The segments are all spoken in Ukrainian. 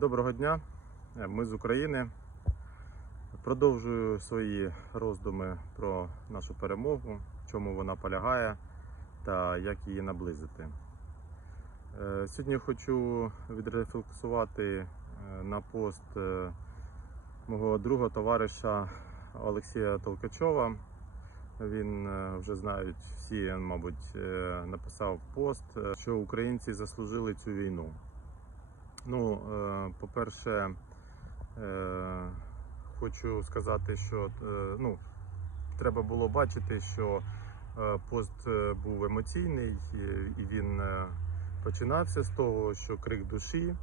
Доброго дня, Е, ми з України. Продовжую свої роздуми про нашу перемогу, в чому вона полягає та як її наблизити. Е, Сьогодні хочу відрефлексувати е, на пост мого другого товариша Олексія Толкачова. Він вже знають всі, мабуть, написав пост, що українці заслужили цю війну. Ну, е, по-перше, е, хочу сказати, що е, ну, треба було бачити, що пост був емоційний і- він починався з того, що крик душі.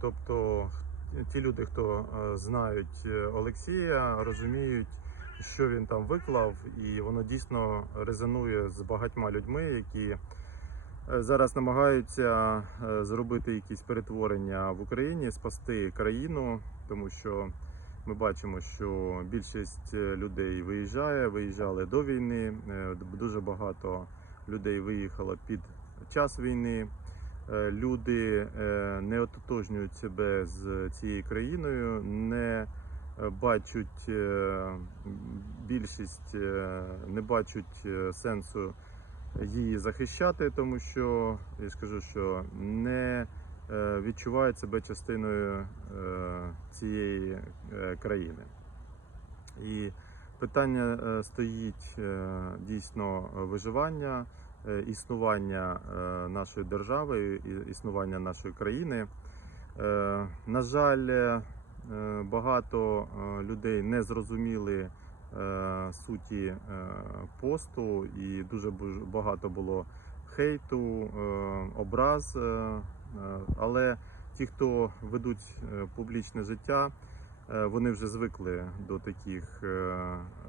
Тобто ті люди, хто знають Олексія, розуміють, що він там виклав, і воно дійсно резонує з багатьма людьми, які зараз намагаються е, зробити якісь перетворення в Україні, спасти країну, тому що ми бачимо, що більшість е, людей виїжджає, виїжджали до війни. е, Дуже багато людей виїхало під час війни. Е, Люди е, не ототожнюють себе з цією країною, не е, бачать е, більшість е, не бачать е, сенсу її захищати, тому що я скажу, що не е, відчувають себе частиною е, цієї е, країни. І питання стоїть дійсно виживання, існування нашої держави, існування нашої країни. На жаль, багато людей не зрозуміли суті е, посту, і дуже багато було хейту, е, образ. е, е, Але ті, хто ведуть е, публічне життя, е, вони вже звикли до таких е,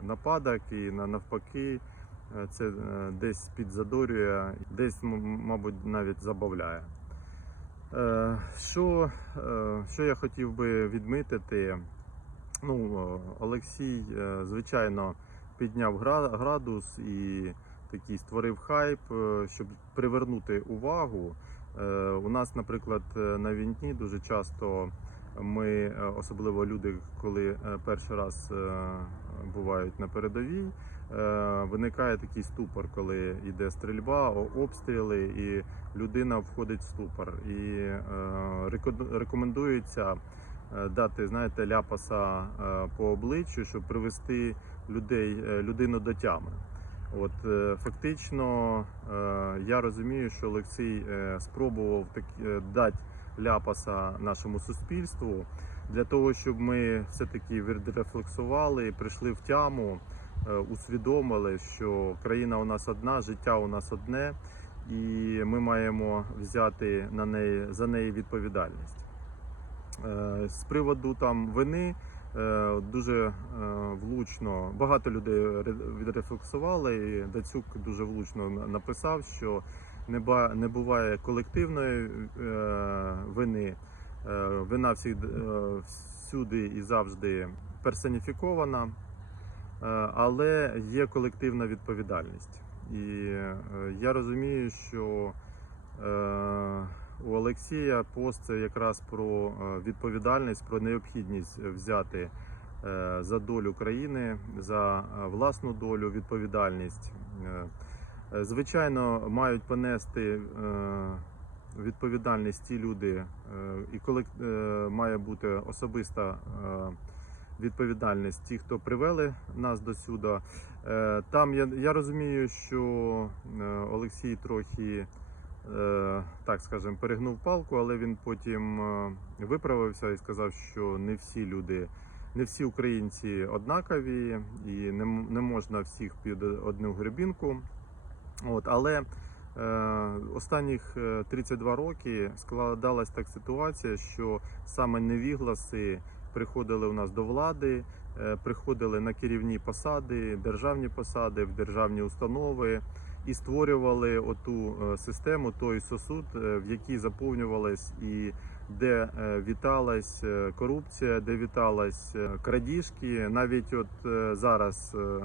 нападок і навпаки. е, Це е, десь підзадорює, десь, мабуть, навіть забавляє. Е, Що, е, що я хотів би відмітити? Ну, е, Олексій, е, звичайно, підняв гра- градус і такий створив хайп, е, щоб привернути увагу. У нас, наприклад, на війні дуже часто ми, особливо люди, коли перший раз бувають на передовій, виникає такий ступор, коли йде стрільба, обстріли, і людина входить в ступор. І рекомендується дати, знаєте, ляпаса е, по обличчю, щоб привести людей, е, людину до тями. От е, фактично е, я розумію, що Олексій е, спробував так, е, дати ляпаса нашому суспільству для того, щоб ми все-таки відрефлексували, прийшли в тяму, е, усвідомили, що країна у нас одна, життя у нас одне, і ми маємо взяти на неї за неї відповідальність. Е, З приводу там вини е, дуже е, влучно багато людей відрефлексували. І Дацюк дуже влучно написав, що не буває колективної вини. Вина всюди і завжди персоніфікована, але є колективна відповідальність. І я розумію, що у Олексія пост якраз про е, відповідальність, про необхідність взяти е, за долю країни, за е, власну долю відповідальність. Звичайно, мають понести відповідальність ті люди, і коли має бути особиста відповідальність ті, хто привели нас до сюди. Там я, я розумію, що Олексій трохи так скажемо, перегнув палку, але він потім е, виправився і сказав, що не всі люди, не всі українці однакові, і не, не можна всіх під одну гребінку. От, але е, останніх е, 32 роки складалась так ситуація, що саме невігласи приходили у нас до влади, е, приходили на керівні посади, державні посади, в державні установи і створювали оту е, систему, той сосуд, е, в який заповнювалась і де е, віталась е, корупція, де віталась е, крадіжки. Навіть от е, зараз е,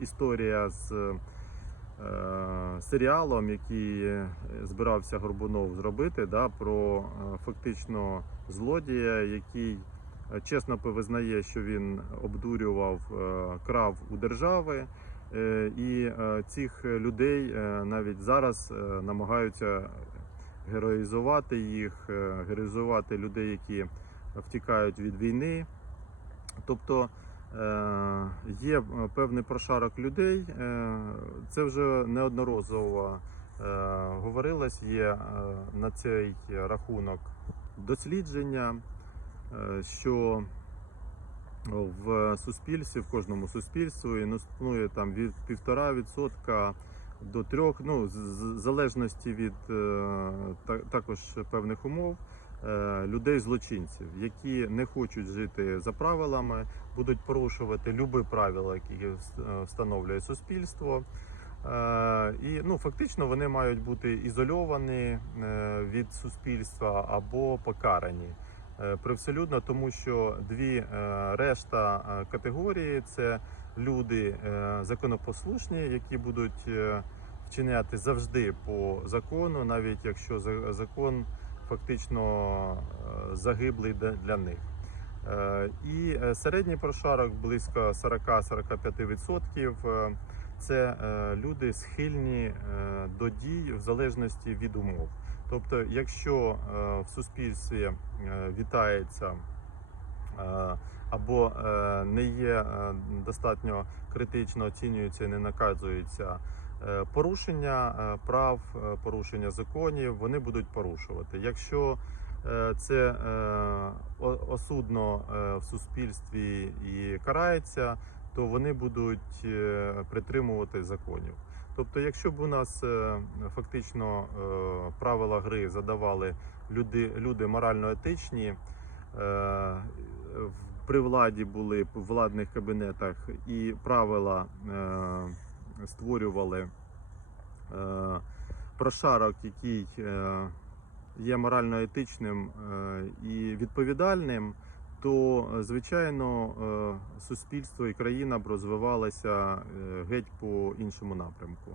історія з е, серіалом, який е, збирався Горбунов зробити, да, про е, фактично злодія, який е, чесно визнає, що він обдурював, е, крав у держави. Е, І е, цих людей е, навіть зараз е, намагаються героїзувати їх, е, героїзувати людей, які втікають від війни. Тобто е, є певний прошарок людей. е, Це вже неодноразово е, говорилось. Є е, на цей рахунок дослідження, е, що в суспільстві, в кожному суспільстві існує там від півтора відсотка до трьох, ну в залежності від е, також певних умов. е, Людей злочинців, які не хочуть жити за правилами, будуть порушувати любі правила, які е, встановлює суспільство. Е, І ну фактично вони мають бути ізольовані е, від суспільства або покарані. Е, Привселюдно, тому що дві е, решта е, категорії це люди законопослушні, які будуть вчиняти завжди по закону, навіть якщо закон фактично загиблий для них. І середній прошарок близько 40-45%. е, Це люди схильні до дій в залежності від умов. Тобто, якщо е, в суспільстві е, вітається е, або не є достатньо критично оцінюється і не наказується порушення прав, порушення законів, вони будуть порушувати. Якщо це осудно в суспільстві і карається, то вони будуть притримувати законів. Тобто, якщо б у нас е, фактично е, правила гри задавали люди, люди морально етичні, е, при владі були в владних кабінетах і правила створювали прошарок, який є морально етичним е, і відповідальним, то е, звичайно е, суспільство і країна б розвивалися е, геть по іншому напрямку.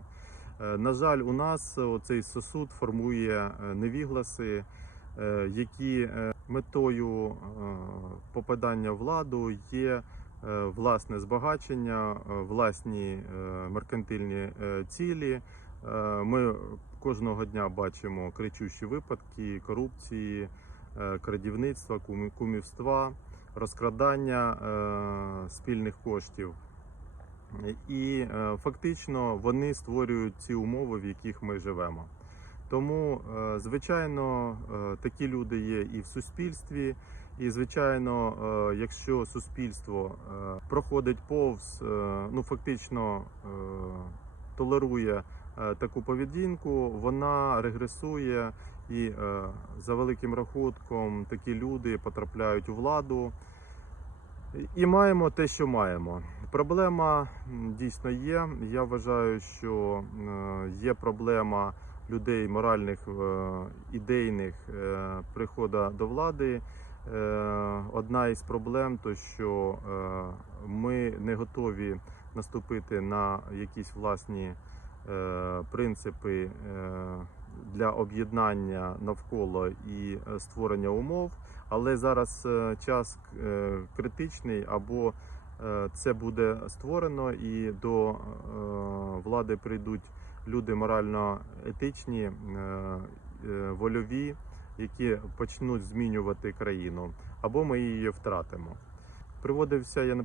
На жаль, у нас цей сосуд формує невігласи, які метою попадання в владу є власне збагачення, власні меркантильні цілі. Ми кожного дня бачимо кричущі випадки корупції, крадівництва, кумівства, розкрадання е, спільних коштів. І е, фактично вони створюють ці умови, в яких ми живемо. Тому, е, звичайно, е, такі люди є і в суспільстві. І, звичайно, е, якщо суспільство е, проходить повз, е, ну фактично е, толерує е, таку поведінку, вона регресує, і е, за великим рахунком такі люди потрапляють у владу. І маємо те, що маємо. Проблема дійсно є. Я вважаю, що е, є проблема людей моральних, е, ідейних е, приходу до влади. Е, Одна із проблем, то що е, ми не готові наступити на якісь власні е, принципи е, для об'єднання навколо і е, створення умов. Але зараз е, час е, критичний, або е, це буде створено, і до е, влади прийдуть люди морально етичні, е, е, вольові, які почнуть змінювати країну, або ми її втратимо. Приводився, я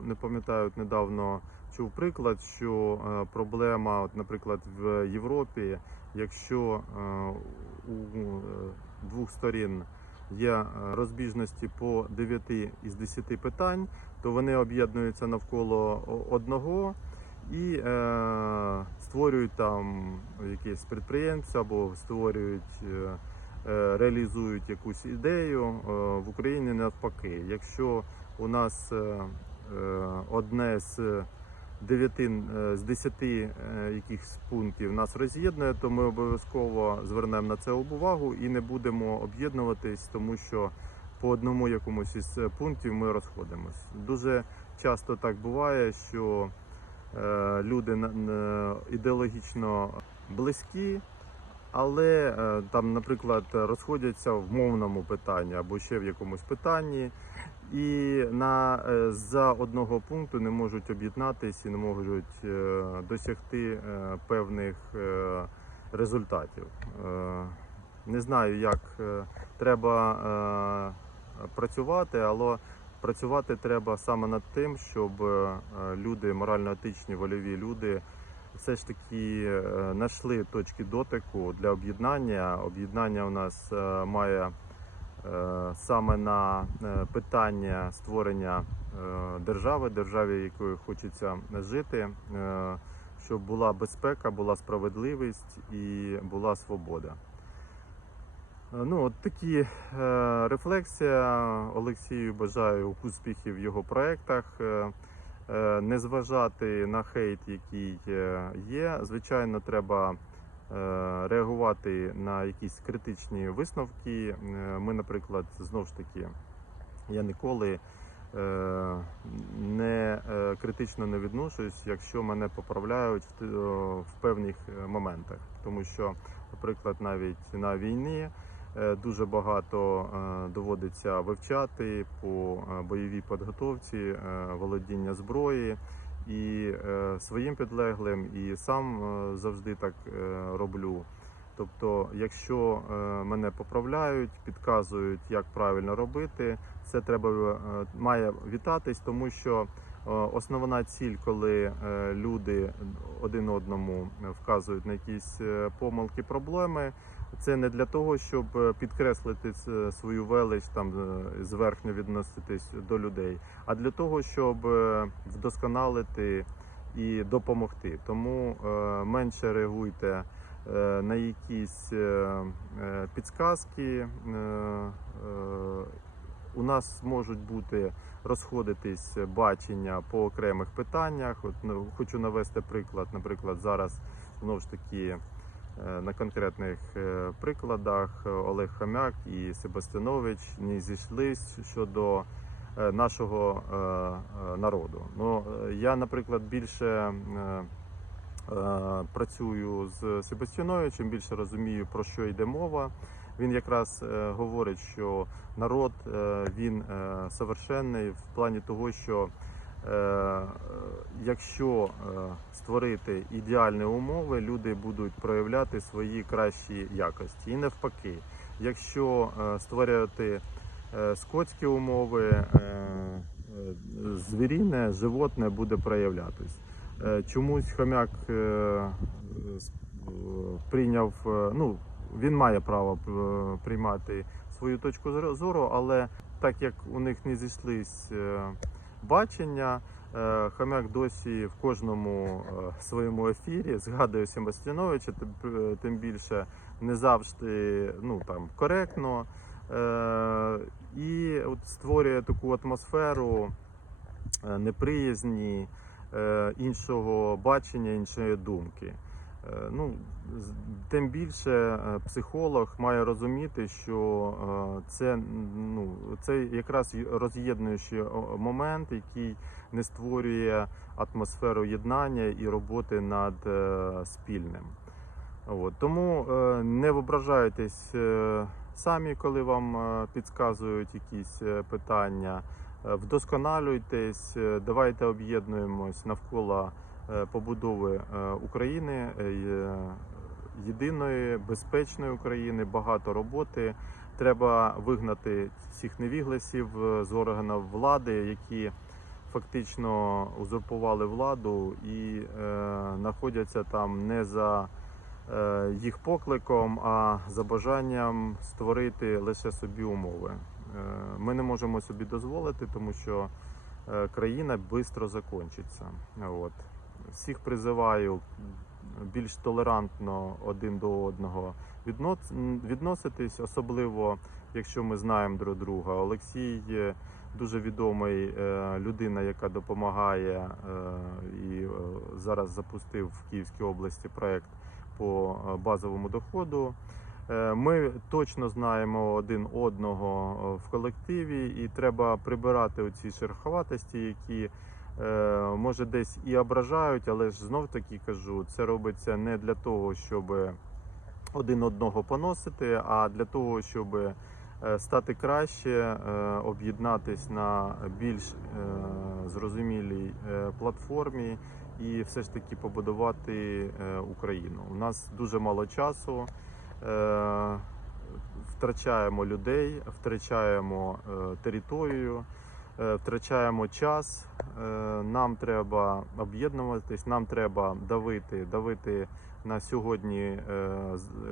не пам'ятаю, недавно чув приклад, що е, проблема, от, наприклад, в Європі, якщо е, у е, двох сторін є розбіжності по 9 із 10 питань, то вони об'єднуються навколо одного і е, створюють там якесь підприємство або створюють. е, Реалізують якусь ідею Е, в Україні навпаки. Якщо у нас е, одне з 9 з 10 е, якихось пунктів нас роз'єднує, то ми обов'язково звернемо на це увагу і не будемо об'єднуватись, тому що по одному якомусь із пунктів ми розходимось. Дуже часто так буває, що е, люди ідеологічно близькі, але е, там, наприклад, розходяться в мовному питанні або ще в якомусь питанні, і на е, за одного пункту не можуть об'єднатись і не можуть е, досягти е, певних результатів. Не знаю, як треба працювати, але працювати треба саме над тим, щоб люди, морально-етичні, вольові люди, все ж таки знайшли точки дотику для об'єднання. Об'єднання у нас має саме на е, питання створення е, держави, державі, якою хочеться жити, е, щоб була безпека, була справедливість і була свобода. Е, Ну, от такі е, рефлексія. Олексію бажаю успіхів в його проєктах. Е, е, не зважати на хейт, який е, є. Звичайно, треба е, реагувати на якісь критичні висновки. Е, Ми, наприклад, знову ж таки, я ніколи е, не е, критично не відношусь, якщо мене поправляють в, певних е, моментах. Тому що, наприклад, навіть на війні е, дуже багато е, доводиться вивчати по е, бойовій підготовці, е, володіння зброї. І е, своїм підлеглим, і сам е, завжди так е, роблю. Тобто, якщо мене поправляють, підказують, як правильно робити, це треба має вітатись, тому що основна ціль, коли люди один одному вказують на якісь помилки, проблеми, це не для того, щоб е, підкреслити свою велич там е, зверхньо відноситись до людей, а для того, щоб е, вдосконалити і допомогти. Тому е, менше реагуйте е, на якісь е, е, підсказки. Е, е, у нас можуть бути розходитись бачення по окремих питаннях. От ну, хочу навести приклад. Наприклад, зараз знову ж таки е, на конкретних е, прикладах е, Олег Хам'як і Себастьянович не зійшлись щодо е, нашого е, е, народу. Ну е, я, наприклад, більше. е, е, Працюю з Себастьяновичем, більше розумію про що йде мова. Він якраз е, говорить, що народ е, він е, совершенний в плані того, що е, е, якщо е, створити ідеальні умови, люди будуть проявляти свої кращі якості. І навпаки, якщо е, створювати е, скотські умови, е, е, звіріне, животне буде проявлятись. Е, Чомусь хомяк е, е, прийняв, е, ну він має право е, приймати свою точку зору, але так як у них не зійшлись е, бачення, е, хомяк досі в кожному е, своєму ефірі згадує Себастьяновича, тим- е, більше не завжди ну, там, коректно. І от створює таку атмосферу неприязні, іншого бачення, іншої думки. Е, Ну, тим більше е, психолог має розуміти, що е, це, ну, це якраз роз'єднуючий момент, який не створює атмосферу єднання і роботи над спільним. От. Тому не виображайтесь е, самі, коли вам підказують якісь питання. Вдосконалюйтесь, давайте об'єднуємось навколо побудови е, України, е, єдиної, безпечної України, багато роботи. Треба вигнати всіх невігласів е, з органів влади, які фактично узурпували владу і е, знаходяться там не за е, їх покликом, а за бажанням створити лише собі умови. Е, Ми не можемо собі дозволити, тому що е, країна швидко закінчиться. Всіх призиваю більш толерантно один до одного відно- відноситись, особливо якщо ми знаємо друг друга. Олексій дуже відомий е, людина, яка допомагає е, і е, зараз запустив в Київській області проект по базовому доходу. Ми точно знаємо один одного в колективі, і треба прибирати оці шероховатості, які може десь і ображають, але ж знов таки кажу, це робиться не для того, щоб один одного поносити, а для того, щоб е, стати краще, е, об'єднатись на більш е, зрозумілій е, платформі і все ж таки побудувати е, Україну. У нас дуже мало часу. е, Втрачаємо людей, втрачаємо е, територію, е, втрачаємо час. Е, Нам треба об'єднуватись, нам треба давити, давити на сьогодні е,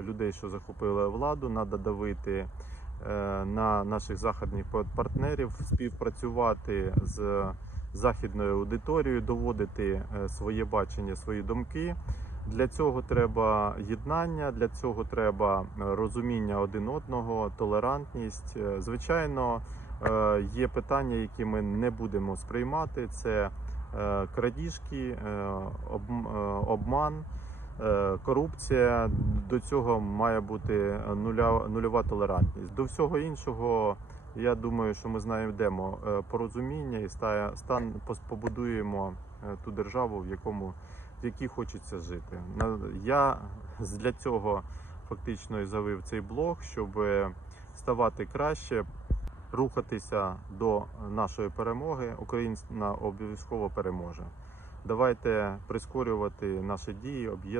людей, що захопили владу. Треба давити е, на наших західних партнерів, співпрацювати з західною аудиторією, доводити е, своє бачення, свої думки. Для цього треба єднання, для цього треба е, розуміння один одного, толерантність. Е, Звичайно, е, є питання, які ми не будемо сприймати. Це е, крадіжки, е, обм- е, обман, е, корупція. До цього має бути нуля, нульова толерантність. До всього іншого, я думаю, що ми знайдемо е, порозуміння і ста- стан побудуємо е, ту державу, в якому в якій хочеться жити. Я для цього фактично і завив цей блог, щоб е, ставати краще, рухатися до нашої перемоги. Україна обов'язково переможе. Давайте прискорювати наші дії, об'єднувати.